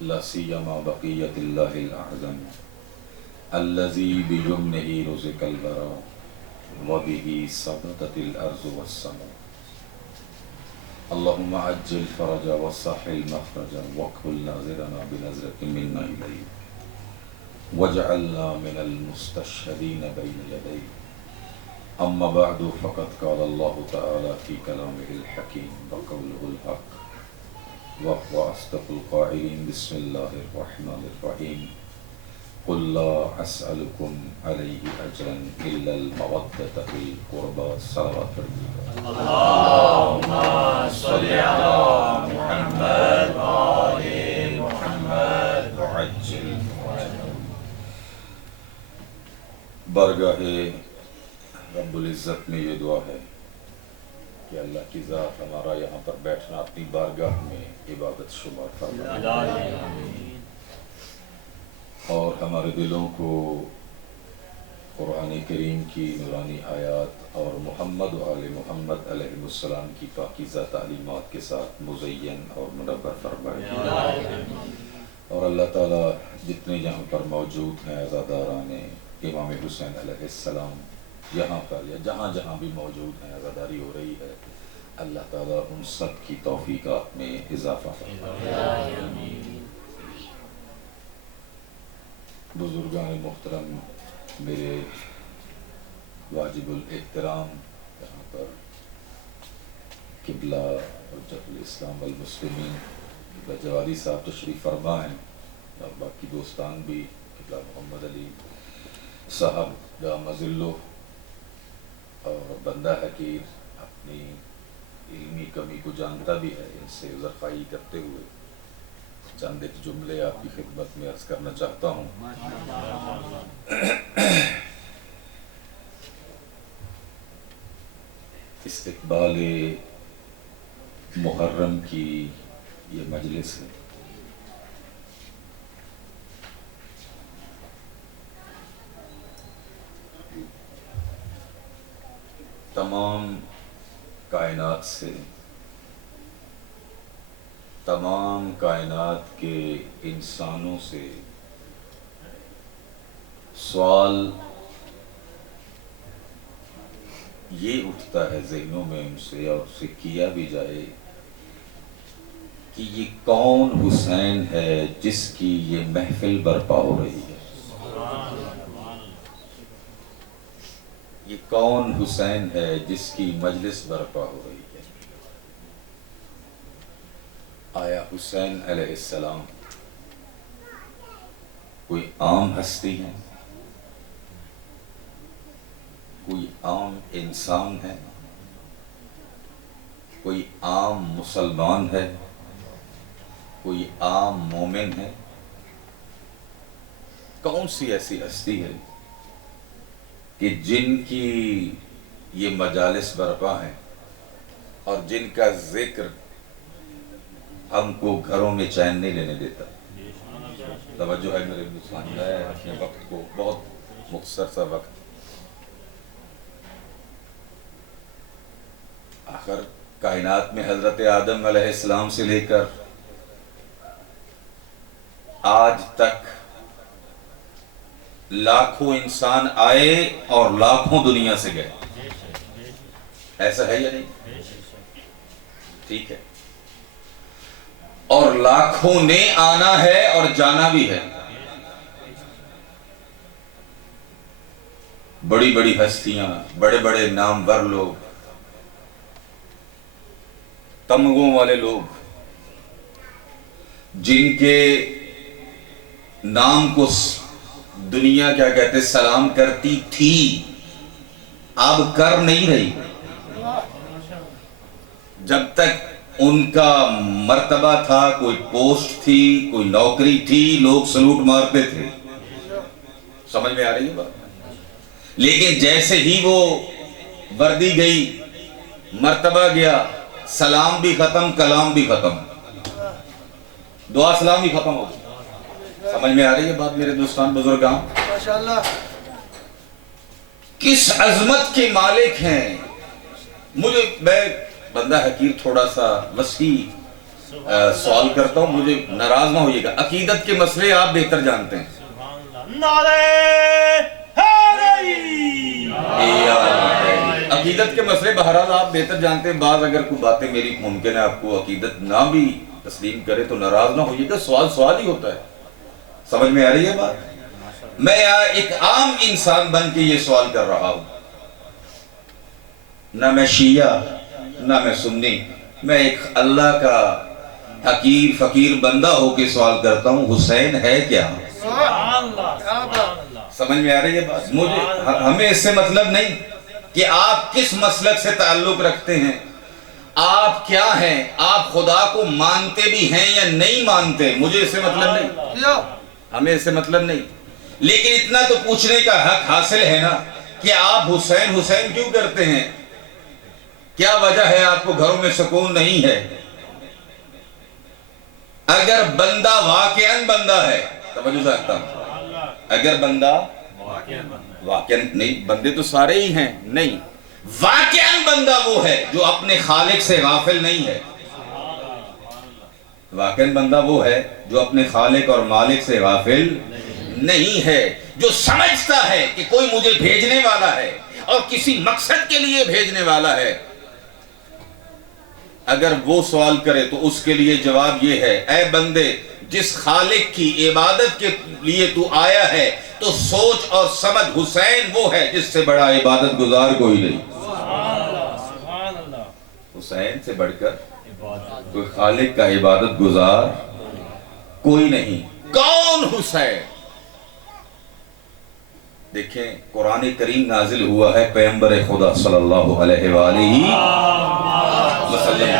لا سیما بقیت اللہ الاعظم الذی بیمنہ رزق الورا وبہ ثبتت الارض والسماء اللہم عجل فرجا وسہل مخرجا وکفل ناظرنا بنظرۃ منا الیک واجعلنا من المستشہدین بین یدیک اما بعد فقد قال اللہ تعالی فی کلامہ الحکیم وقولہ الحق وهو أصدق القائلين بسم الله الرحمن الرحيم قل لا أسألكم عليه أجرا إلا المودة في القربى صلوات اللهم صل على محمد وآل محمد وعجل بارگاہ رب العزت میں یہ دعا ہے کہ اللہ کی ذات ہمارا یہاں پر بیٹھنا اپنی بارگاہ میں عبادت شمار فرمائے اور ہمارے دلوں کو قرآن کریم کی نورانی آیات اور محمد و آل محمد علیہ السلام کی پاکیزہ تعلیمات کے ساتھ مزین اور منور فرمائے اور اللہ تعالیٰ جتنے یہاں پر موجود ہیں عزاداران امام حسین علیہ السلام یہاں پر یا جہاں جہاں بھی موجود ہیں عزاداری ہو رہی ہے اللہ تعالیٰ ان سب کی توفیقات میں اضافہ فرمائے۔ بزرگان محترم، میرے واجب الاحترام یہاں پر قبلہ حجت الاسلام والمسلمین قبلہ جوادی صاحب تشریف فرما ہیں اور باقی دوستان بھی قبلہ محمد علی صاحب دام ذلہ اور بندہ حقیر اپنی علمی کمی کو جانتا بھی ہے، ان سے عذرخواہی کرتے ہوئے چند ایک جملے آپ کی خدمت میں عرض کرنا چاہتا ہوں۔ استقبال محرم کی یہ مجلس ہے، تمام کائنات سے، تمام کائنات کے انسانوں سے سوال یہ اٹھتا ہے ذہنوں میں ان سے، اور اسے کیا بھی جائے کہ یہ کون حسین ہے جس کی یہ محفل برپا ہو رہی ہے؟ یہ کون حسین ہے جس کی مجلس برپا ہو رہی ہے؟ آیا حسین علیہ السلام کوئی عام ہستی ہے؟ کوئی عام انسان ہے؟ کوئی عام مسلمان ہے؟ کوئی عام مومن ہے؟ کون سی ایسی ہستی ہے کہ جن کی یہ مجالس برپا ہیں اور جن کا ذکر ہم کو گھروں میں چین نہیں لینے دیتا؟ توجہ ہے میرے دوستان، میں اپنے وقت کو، بہت مختصر سا وقت، آخر کائنات میں حضرت آدم علیہ السلام سے لے کر آج تک لاکھوں انسان آئے اور لاکھوں دنیا سے گئے، ایسا ہے یا نہیں؟ ٹھیک ہے، اور لاکھوں نے آنا ہے اور جانا بھی ہے۔ بڑی بڑی ہستیاں، بڑے بڑے نامور لوگ، تمغوں والے لوگ، جن کے نام کو دنیا کیا کہتے سلام کرتی تھی، اب کر نہیں رہی۔ جب تک ان کا مرتبہ تھا، کوئی پوسٹ تھی، کوئی نوکری تھی، لوگ سلوٹ مارتے تھے۔ سمجھ میں آ رہی ہے بات؟ لیکن جیسے ہی وہ وردی گئی، مرتبہ گیا، سلام بھی ختم، کلام بھی ختم، دعا سلام بھی ختم ہو گئی۔ سمجھ میں آ رہی ہے بات میرے دوستان بزرگان؟ ماشاءاللہ کس عظمت کے مالک ہیں۔ میں بندہ حقیر تھوڑا سا وسیع سوال کرتا ہوں، مجھے ناراض نہ ہوئیے گا، عقیدت کے مسئلے آپ بہتر جانتے ہیں۔ عقیدت کے مسئلے بہرحال آپ بہتر جانتے ہیں، بعض اگر کوئی باتیں میری ممکن ہے آپ کو عقیدت نہ بھی تسلیم کرے تو ناراض نہ ہوئیے گا، سوال سوال ہی ہوتا ہے۔ سمجھ میں آ رہی ہے بات؟ میں ایک عام انسان بن کے یہ سوال کر رہا ہوں، نہ میں شیعہ نہ میں سنی، میں ایک اللہ کا حقیر فقیر بندہ ہو کے سوال کرتا ہوں، حسین ہے کیا؟ سمجھ میں آ رہی ہے بات؟ ہمیں اس سے مطلب نہیں کہ آپ کس مسلک سے تعلق رکھتے ہیں، آپ کیا ہیں، آپ خدا کو مانتے بھی ہیں یا نہیں مانتے، مجھے اس سے مطلب نہیں، ہمیں اس سے مطلب نہیں، لیکن اتنا تو پوچھنے کا حق حاصل ہے نا کہ آپ حسین حسین کیوں کرتے ہیں؟ کیا وجہ ہے آپ کو گھروں میں سکون نہیں ہے؟ اگر بندہ واقعاً بندہ ہے، توجہ سکتا ہوں، اگر بندہ واقعاً نہیں، بندے تو سارے ہی ہیں، نہیں، واقعاً بندہ وہ ہے جو اپنے خالق سے غافل نہیں ہے، واقعاً بندہ وہ ہے جو اپنے خالق اور مالک سے غافل نہیں ہے، جو سمجھتا ہے کہ کوئی مجھے بھیجنے والا ہے اور کسی مقصد کے لیے بھیجنے والا ہے۔ اگر وہ سوال کرے تو اس کے لیے جواب یہ ہے، اے بندے، جس خالق کی عبادت کے لیے تو آیا ہے تو سوچ اور سمجھ، حسین وہ ہے جس سے بڑا عبادت گزار کوئی نہیں، حسین سے بڑھ کر کوئی خالق کا عبادت گزار کوئی نہیں۔ کون حسین؟ دیکھیں، قرآن کریم نازل ہوا ہے پیغمبر خدا صلی اللہ علیہ وآلہ وسلم،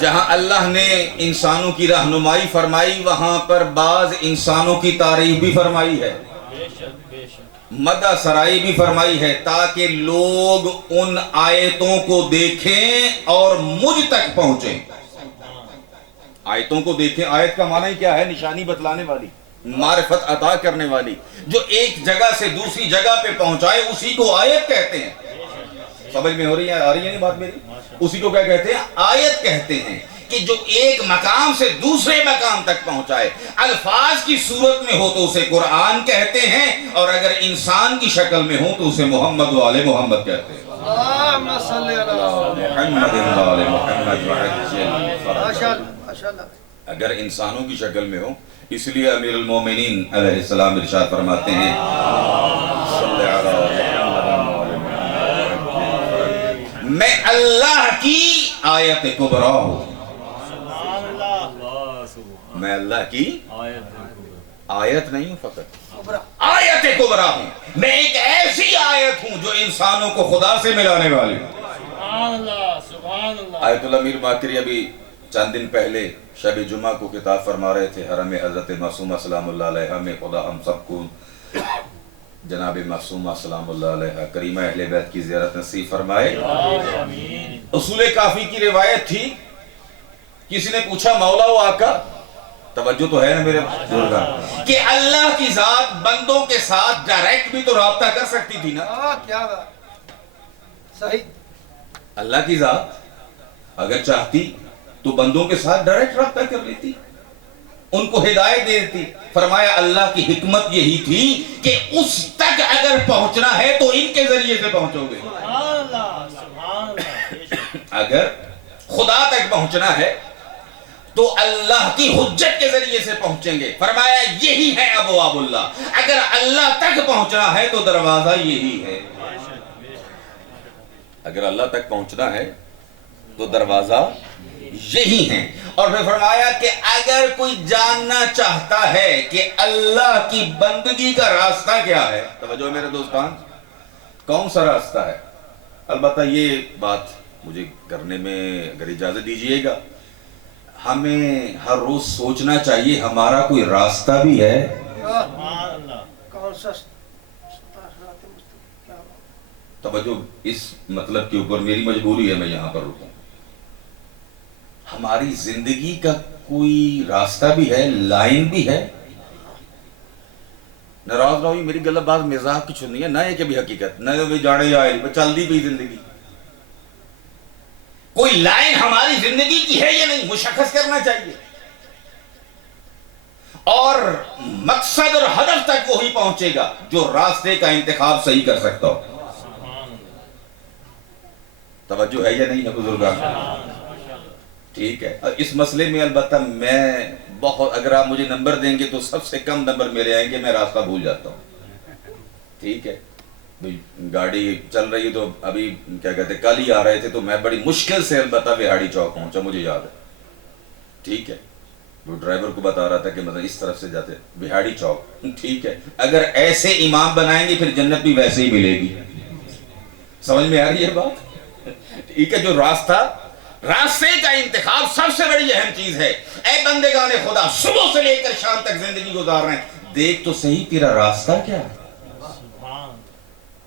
جہاں اللہ نے انسانوں کی رہنمائی فرمائی وہاں پر بعض انسانوں کی تعریف بھی فرمائی ہے، مدح سرائی بھی فرمائی ہے، تاکہ لوگ ان آیتوں کو دیکھیں اور مجھ تک پہنچیں۔ آیتوں کو دیکھیں، آیت کا معنی کیا ہے؟ نشانی بتلانے والی، معرفت عطا کرنے والی، جو ایک جگہ سے دوسری جگہ پہ پہنچائے، اسی کو آیت کہتے ہیں۔ سمجھ میں آ رہی ہے نہیں بات میری؟ اسی کو کیا کہتے ہیں؟ آیت کہتے ہیں، کہ جو ایک مقام سے دوسرے مقام تک پہنچائے۔ الفاظ کی صورت میں ہو تو اسے قرآن کہتے ہیں، اور اگر انسان کی شکل میں ہو تو اسے محمد و آل محمد کہتے ہیں۔ اللہم صلی علی محمد و آل محمد وعجل۔ اگر انسانوں کی شکل میں ہو، اس لیے امیر المومنین علیہ السلام ارشاد فرماتے ہیں، صلی علی محمد و آل محمد، میں اللہ کی آیت کبریٰ ہوں، میں اللہ کی آیت نہیں ہوں، فقط آیت کبریٰ ہوں، میں ایک ایسی آیت ہوں جو انسانوں کو خدا سے ملانے والی ہوں۔ آیت اللہ میر ماکری ابھی چند دن پہلے شب جمعہ کو خطاب فرما رہے تھے، حرم حضرت معصومہ سلام اللہ علیہ میں خدا ہم سب کو جناب معصومہ سلام اللہ علیہ کریمہ اہل بیت کی زیارت نصیب فرمائے۔ اصول کافی کی روایت تھی، کسی نے پوچھا مولا و آقا، توجہ تو ہے نا میرے بزرگان، کہ اللہ کی ذات بندوں کے ساتھ ڈائریکٹ بھی تو رابطہ کر سکتی تھی نا؟ کیا بات، صحیح، اللہ کی ذات اگر چاہتی تو بندوں کے ساتھ ڈائریکٹ رابطہ کر لیتی، ان کو ہدایت دیتی۔ فرمایا اللہ کی حکمت یہی تھی کہ اس تک اگر پہنچنا ہے تو ان کے ذریعے سے پہنچو گے، اگر خدا تک پہنچنا ہے تو اللہ کی حجت کے ذریعے سے پہنچیں گے۔ فرمایا یہی ہے ابواب اللہ، اگر اللہ تک پہنچنا ہے تو دروازہ یہی ہے، اگر اللہ تک پہنچنا ہے تو دروازہ یہی ہے۔ اور پھر فرمایا کہ اگر کوئی جاننا چاہتا ہے کہ اللہ کی بندگی کا راستہ کیا ہے، توجہ میرے دوستان، کون سا راستہ ہے؟ البتہ یہ بات مجھے کرنے میں اگر اجازت دیجئے گا، ہمیں ہر روز سوچنا چاہیے ہمارا کوئی راستہ بھی ہے۔ توجہ اس مطلب کے اوپر میری مجبوری ہے، میں یہاں پر رکوں۔ ہماری زندگی کا کوئی راستہ بھی ہے، لائن بھی ہے۔ ناراض نہ ہوئی، میری گلہ باز مزاح کی چھنی ہے، نہ یہ کہ بھی حقیقت، نہ یہ جاڑے آئے، چل دی بھی زندگی۔ کوئی لائن ہماری زندگی کی ہے یا نہیں، مشخص کرنا چاہیے، اور مقصد اور ہدف تک وہی پہنچے گا جو راستے کا انتخاب صحیح کر سکتا ہو۔ توجہ ہے یا نہیں ہے بزرگان؟ ٹھیک ہے۔ اس مسئلے میں البتہ میں بہت، اگر آپ مجھے نمبر دیں گے تو سب سے کم نمبر میرے آئیں گے، میں راستہ بھول جاتا ہوں، ٹھیک ہے۔ گاڑی چل رہی ہے تو ابھی کیا کہتے ہیں کل ہی آ رہے تھے تو میں بڑی مشکل سے البتہ بہاڑی چوک پہنچا، مجھے یاد ہے، ٹھیک ہے۔ وہ ڈرائیور کو بتا رہا تھا کہ مطلب اس طرف سے جاتے بہاڑی چوک، ٹھیک ہے۔ اگر ایسے امام بنائیں گے پھر جنت بھی ویسے ہی ملے گی، سمجھ میں آ رہی ہے بات؟ ٹھیک ہے۔ جو راستے کا انتخاب سب سے بڑی اہم چیز ہے۔ اے بندگان خدا، صبح سے لے کر شام تک زندگی گزار رہے ہیں، دیکھ تو صحیح تیرا راستہ کیا ہے،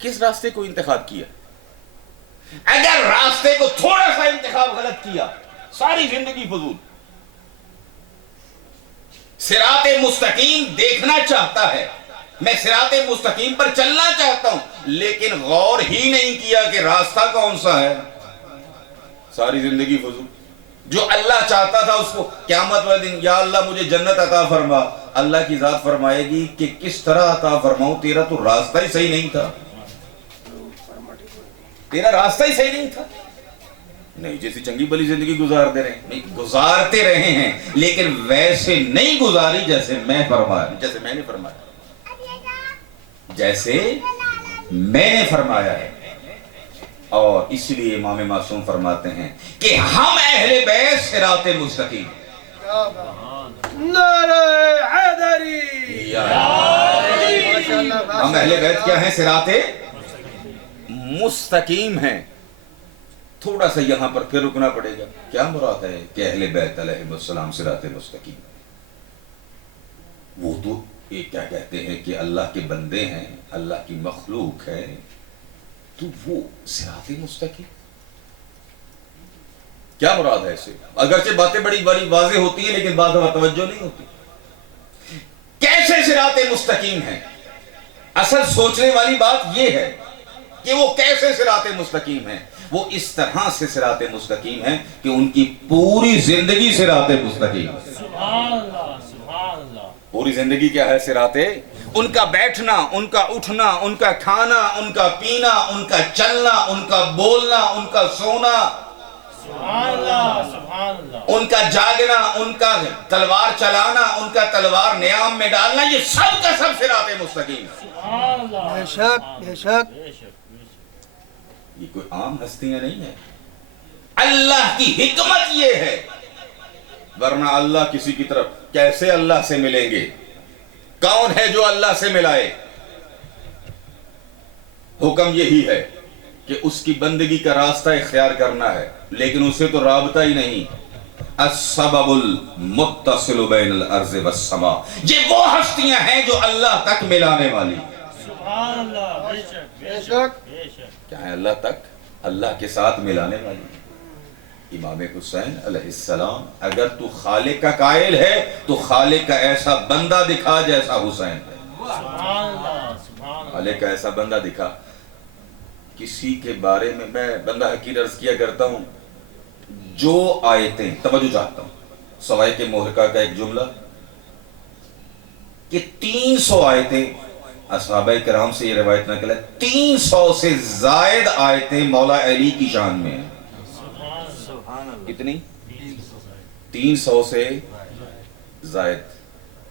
کس راستے کو انتخاب کیا؟ اگر راستے کو تھوڑا سا انتخاب غلط کیا، ساری زندگی فضول۔ صراط مستقیم دیکھنا چاہتا ہے، میں صراط مستقیم پر چلنا چاہتا ہوں، لیکن غور ہی نہیں کیا کہ راستہ کون سا ہے، ساری زندگی فضول۔ جو اللہ چاہتا تھا اس کو قیامت والے دن، یا اللہ مجھے جنت عطا فرما، اللہ کی ذات فرمائے گی کہ کس طرح عطا فرماؤں، تیرا تو راستہ ہی صحیح نہیں تھا، تیرا راستہ ہی صحیح نہیں تھا۔ نہیں، جیسی چنگی بلی زندگی گزار دے رہے ہیں، نہیں گزارتے رہے ہیں، لیکن ویسے نہیں گزاری جیسے میں نے فرمایا، جیسے میں نے فرمایا ہے۔ اور اس لیے امام معصوم فرماتے ہیں کہ ہم اہل بیت صراط مستقیم، نعرہ حیدری، ہم اہل بیت کیا ہیں؟ صراط مستقیم ہیں۔ تھوڑا سا یہاں پر پھر رکنا پڑے گا، کیا مراد ہے کہ اہل بیت علیہ السلام صراط مستقیم؟ وہ تو یہ کیا کہتے ہیں کہ اللہ کے بندے ہیں، اللہ کی مخلوق ہے، تو وہ صراط مستقیم کیا مراد ہے اسے؟ اگرچہ باتیں بڑی بڑی واضح ہوتی ہیں لیکن بعد میں توجہ نہیں ہوتی۔ کیسے صراط مستقیم ہے؟ اصل سوچنے والی بات یہ ہے کہ وہ کیسے صراط مستقیم ہے۔ وہ اس طرح سے صراط مستقیم ہے کہ ان کی پوری زندگی صراط مستقیم ہے۔ سبحان اللہ، سبحان اللہ۔ پوری زندگی کیا ہے؟ صراط۔ ان کا بیٹھنا، ان کا اٹھنا، ان کا کھانا، ان کا پینا، ان کا چلنا، ان کا بولنا، ان کا سونا، سبحان اللہ، سبحان اللہ۔ ان کا جاگنا، ان کا تلوار چلانا، ان کا تلوار نیام میں ڈالنا، یہ سب کا سب صراط مستقیم ہے۔ سبحان اللہ، بے شک، بے شک۔ بے شک۔ یہ کوئی عام ہستیاں نہیں ہیں، اللہ کی حکمت یہ ہے، ورنہ اللہ کسی کی طرف کیسے اللہ سے ملیں گے؟ کون ہے جو اللہ سے ملائے؟ حکم یہی ہے کہ اس کی بندگی کا راستہ اختیار کرنا ہے، لیکن اسے تو رابطہ ہی نہیں۔ السبب المتصل بین الارض والسماء، یہ وہ ہستیاں ہیں جو اللہ تک ملانے والی۔ سبحان اللہ، بے شک، بے شک، بے شک۔ کیا ہے؟ اللہ تک، اللہ کے ساتھ ملانے والی۔ امام حسین علیہ السلام، اگر تو خالق کا قائل ہے تو خالق کا ایسا بندہ دکھا جیسا حسین ہے۔ سبحان اللہ، سبحان اللہ۔ خالق کا ایسا بندہ دکھا۔ کسی کے بارے میں بندہ حقیر عرض کیا کرتا ہوں، جو آیتیں، توجہ چاہتا ہوں، سوائے کے محرقہ کا ایک جملہ کہ 300 آیتیں، اصحابہ کرام سے یہ روایت نقل ہے، 300 سے زائد آیتیں مولا علی کی شان میں ہیں۔ کتنی؟ 300 سے زائد،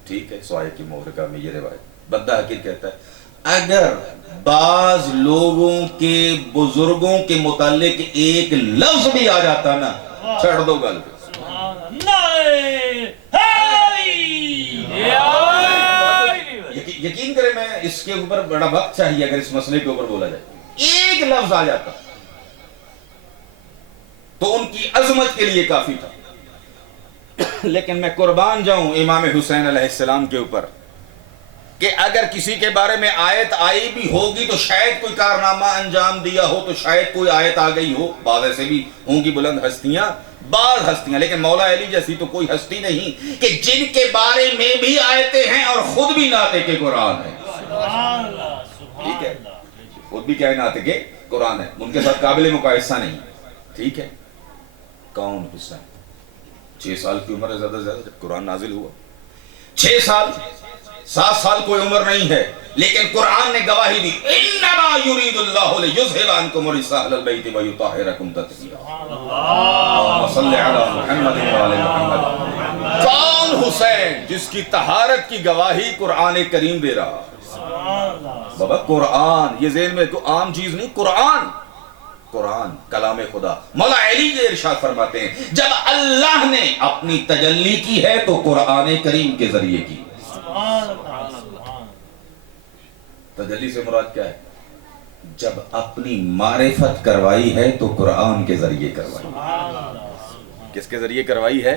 ٹھیک ہے، سوائے کی محرقہ میں یہ روایت۔ بندہ حقیر کہتا ہے اگر بعض لوگوں کے بزرگوں کے متعلق ایک لفظ بھی آ جاتا نا، چھڑ دو گل پہ۔ سبحان اللہ، یقین کریں، میں اس کے اوپر بڑا وقت چاہیے اگر اس مسئلے کے اوپر بولا جائے، ایک لفظ آ جاتا تو ان کی عظمت کے لیے کافی تھا۔ لیکن میں قربان جاؤں امام حسین علیہ السلام کے اوپر کہ اگر کسی کے بارے میں آیت آئی بھی ہوگی تو شاید کوئی کارنامہ انجام دیا ہو، تو شاید کوئی آیت آ گئی ہو، بعض ایسے بھی ہوں گی بلند ہستیاں، بعض ہستیاں، لیکن مولا علی جیسی تو کوئی ہستی نہیں کہ جن کے بارے میں بھی آیتیں ہیں اور خود بھی ناطق قرآن ہے۔ سبحان اللہ، سبحان ٹھیک ہے، اللہ۔ خود بھی کیا ہے؟ ناطق قرآن ہے، ان کے ساتھ قابل مقایسہ نہیں، ٹھیک ہے۔ کون حسین؟ 6 سال کی عمر ہے زیادہ سے زیادہ جب قرآن نازل ہوا. 6 سال 7 سال کوئی عمر نہیں ہے، لیکن قرآن نے گواہی دی انما یرید اللہ لیذھب عنکم الرجس اہل البیت ویطہرکم تطہیرا. اللہم صل علی محمد وعلی محمد. کون حسین؟ جس کی طہارت کی گواہی قرآن کریم دے رہا. بابا قرآن یہ ذہن میں کوئی عام چیز نہیں، قرآن قرآن کلام خدا. مولا علی یہ ارشاد فرماتے ہیں جب اللہ نے اپنی تجلی کی ہے تو قرآن کریم کے ذریعے کی. تجلی سے مراد کیا ہے؟ جب اپنی معرفت کروائی ہے تو قرآن کے ذریعے کروائی. کس کے ذریعے کروائی ہے؟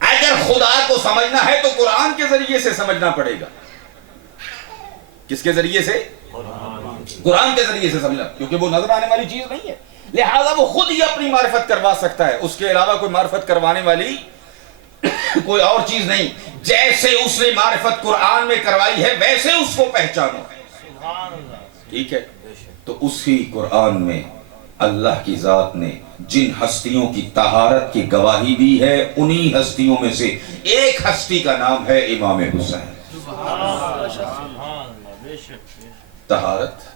اگر خدا کو سمجھنا ہے تو قرآن کے ذریعے سے سمجھنا پڑے گا. کس کے ذریعے سے؟ قرآن کے ذریعے سے سمجھنا، کیونکہ وہ نظر آنے والی چیز نہیں ہے، لہذا وہ خود ہی اپنی معرفت کروا سکتا ہے، اس کے علاوہ کوئی معرفت کروانے والی کوئی اور چیز نہیں. جیسے اس نے معرفت قرآن میں کروائی ہے ویسے اس کو پہچانو. ٹھیک ہے؟ تو اسی قرآن میں اللہ کی ذات نے جن ہستیوں کی طہارت کی گواہی دی ہے انہی ہستیوں میں سے ایک ہستی کا نام ہے امام حسین. طہارت